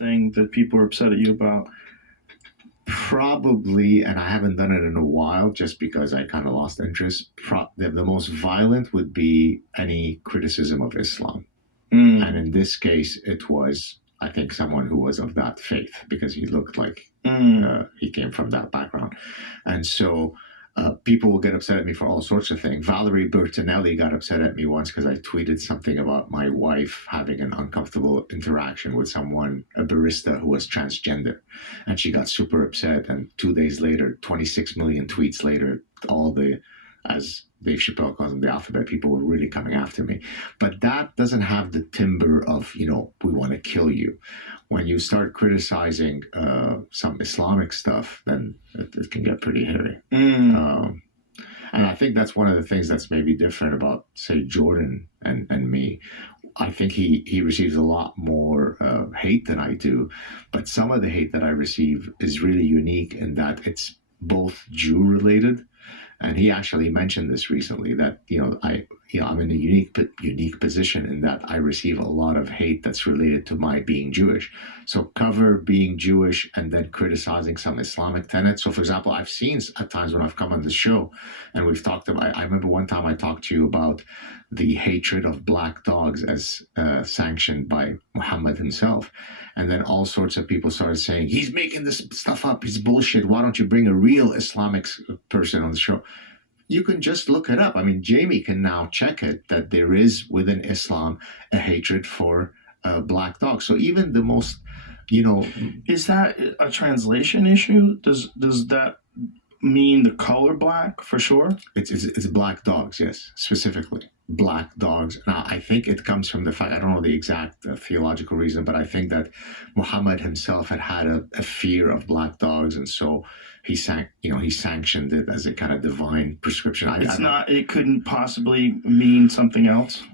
thing that people are upset at you about? Probably, and I haven't done it in a while just because I kind of lost interest. The most violent would be any criticism of Islam. And Mm, in this case, it was, I think, someone who was of that faith because he looked like mm. he came from that background. And so people will get upset at me for all sorts of things. Valerie Bertinelli got upset at me once because I tweeted something about my wife having an uncomfortable interaction with someone, a barista who was transgender. And she got super upset. And 2 days later, 26 million tweets later, all the, as Dave Chappelle calls them, the alphabet people were really coming after me. But that doesn't have the timbre of, we want to kill you. When you start criticizing some Islamic stuff, then it can get pretty hairy. And I think that's one of the things that's maybe different about, say, Jordan and me. I think he receives a lot more hate than I do, but some of the hate that I receive is really unique in that it's both Jew related, and he actually mentioned this recently that I'm in a unique position in that I receive a lot of hate that's related to my being Jewish. So cover being Jewish and then criticizing some Islamic tenets. So for example, I've seen at times when I've come on the show and we've talked about, I remember one time I talked to you about the hatred of black dogs as sanctioned by Muhammad himself. And then all sorts of people started saying, he's making this stuff up, he's bullshit, why don't you bring a real Islamic person on the show? You can just look it up. I mean, Jamie can now check it, that there is within Islam a hatred for black dogs. So even the most, Is that a translation issue? Does that mean the color black for sure? It's black dogs, yes, specifically black dogs. Now, I think it comes from the fact, I don't know the exact theological reason, but I think that Muhammad himself had a fear of black dogs, and so he sanctioned it as a kind of divine prescription. It couldn't possibly mean something else.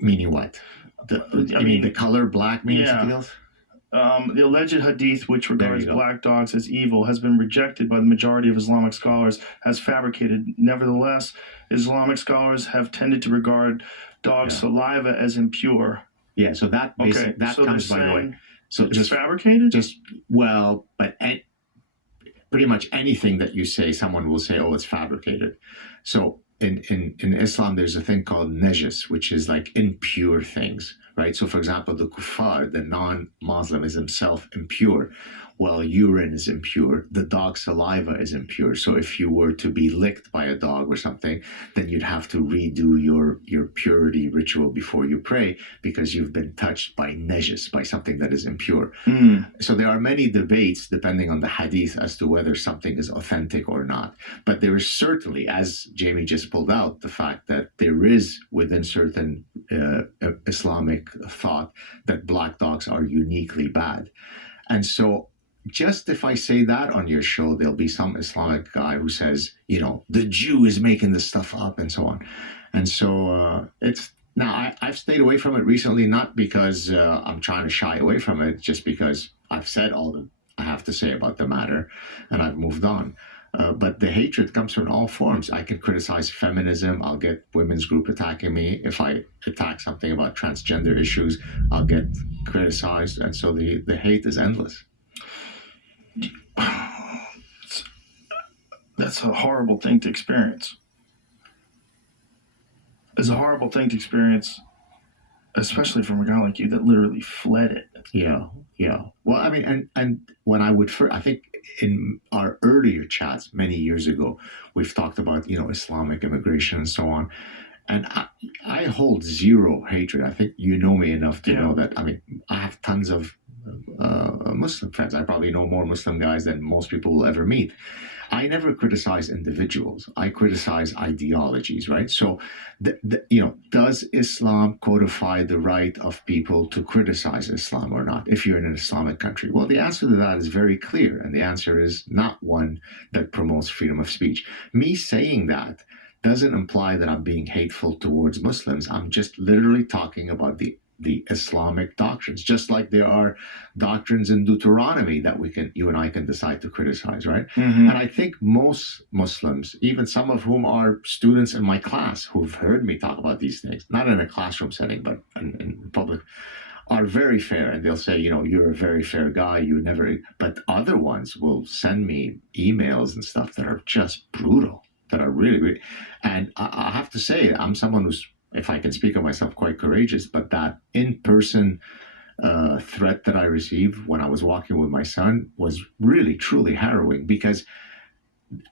Meaning what? The color black means something else? The alleged hadith, which regards black dogs as evil, has been rejected by the majority of Islamic scholars as fabricated. Nevertheless, Islamic scholars have tended to regard dog saliva as impure. Yeah, so that comes, by the way. So it's fabricated? But pretty much anything that you say, someone will say, oh, it's fabricated. So in Islam, there's a thing called najis, which is like impure things, right? So for example, the kuffar, the non-Muslim, is himself impure. Well, urine is impure. The dog's saliva is impure. So if you were to be licked by a dog or something, then you'd have to redo your purity ritual before you pray because you've been touched by najis, by something that is impure. So there are many debates depending on the hadith as to whether something is authentic or not. But there is certainly, as Jamie just pulled out, the fact that there is within certain Islamic thought that black dogs are uniquely bad. And so just if I say that on your show, there'll be some Islamic guy who says, the Jew is making this stuff up and so on. And so I've stayed away from it recently, not because I'm trying to shy away from it, just because I've said all that I have to say about the matter and I've moved on. But the hatred comes from all forms. I can criticize feminism. I'll get women's group attacking me. If I attack something about transgender issues, I'll get criticized. And so the hate is endless. That's a horrible thing to experience. It's a horrible thing to experience, especially from a guy like you that literally fled it. Yeah. Well, I mean, and when I would first, I think in our earlier chats many years ago, we've talked about, Islamic immigration and so on. And I hold zero hatred. I think you know me enough to know that. I mean, I have tons of Muslim friends. I probably know more Muslim guys than most people will ever meet. I never criticize individuals. I criticize ideologies, right? So, does Islam codify the right of people to criticize Islam or not if you're in an Islamic country? Well, the answer to that is very clear. And the answer is not one that promotes freedom of speech. Me saying that doesn't imply that I'm being hateful towards Muslims. I'm just literally talking about the Islamic doctrines, just like there are doctrines in Deuteronomy that you and I can decide to criticize, right? Mm-hmm. And I think most Muslims, even some of whom are students in my class who've heard me talk about these things, not in a classroom setting, but in public, are very fair, and they'll say, you're a very fair guy. You never, but other ones will send me emails and stuff that are just brutal, that are really, really, and I have to say, I'm someone who's, if I can speak of myself, quite courageous, but that in-person threat that I received when I was walking with my son was really, truly harrowing, because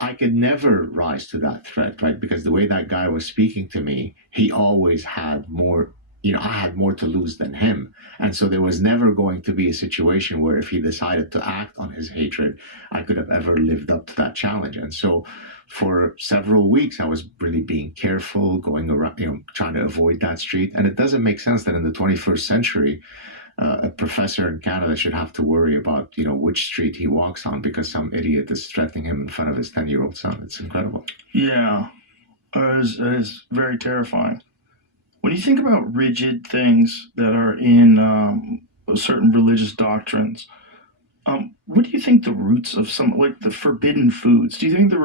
I could never rise to that threat, right? Because the way that guy was speaking to me, he always had more, I had more to lose than him. And so there was never going to be a situation where if he decided to act on his hatred, I could have ever lived up to that challenge. And so for several weeks, I was really being careful, going around, trying to avoid that street. And it doesn't make sense that in the 21st century, a professor in Canada should have to worry about, which street he walks on because some idiot is threatening him in front of his 10-year-old son. It's incredible. Yeah, it is very terrifying. When you think about rigid things that are in certain religious doctrines, what do you think the roots of some, like the forbidden foods? Do you think the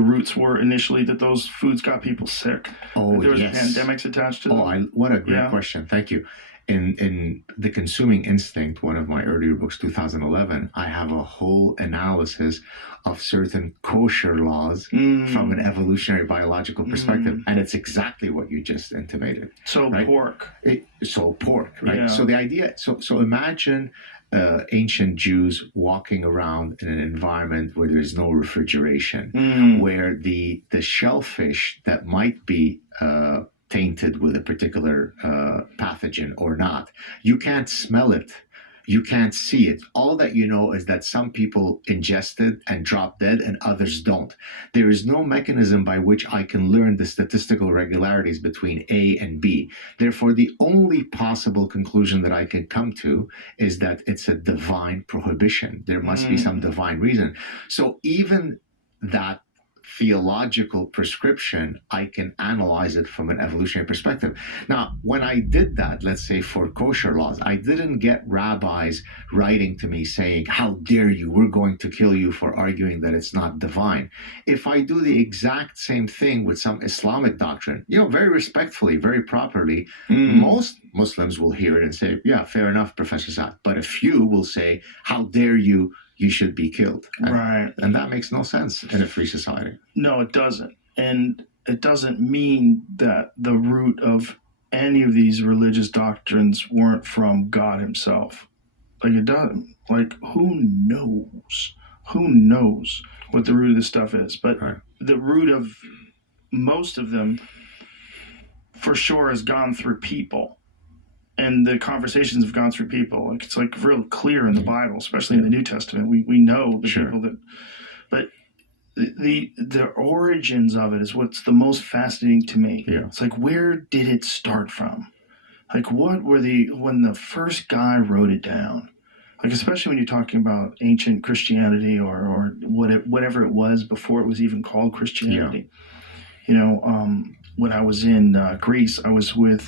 roots were initially that those foods got people sick? Oh, that there was yes. Pandemics attached to them? Oh, what a great question. Thank you. In The Consuming Instinct, one of my earlier books, 2011, I have a whole analysis of certain kosher laws from an evolutionary biological perspective. And it's exactly what you just intimated. So right? pork, right? Yeah. So the idea, so imagine ancient Jews walking around in an environment where there's no refrigeration, where the shellfish that might be tainted with a particular pathogen or not, you can't smell it, you can't see it. All that you know is that some people ingest it and drop dead and others don't. There is no mechanism by which I can learn the statistical regularities between A and B. Therefore, the only possible conclusion that I can come to is that it's a divine prohibition. There must be some divine reason. So even that theological prescription, I can analyze it from an evolutionary perspective. Now, when I did that, let's say for kosher laws, I didn't get rabbis writing to me saying, how dare you, we're going to kill you for arguing that it's not divine. If I do the exact same thing with some Islamic doctrine, very respectfully, very properly, most Muslims will hear it and say, yeah, fair enough, Professor Saad. But a few will say, how dare you, you should be killed. Right. And that makes no sense in a free society. No, it doesn't. And it doesn't mean that the root of any of these religious doctrines weren't from God himself. Like, it doesn't. Like, who knows? Who knows what the root of this stuff is? But the root of most of them, for sure, has gone through people. And the conversations have gone through people. Like, it's like real clear in the Bible, especially in the New Testament. We know the people that, but the origins of it is what's the most fascinating to me. Yeah. It's like, where did it start from? Like, what were when the first guy wrote it down? Like, especially when you're talking about ancient Christianity or whatever it was before it was even called Christianity. When I was in Greece, I was with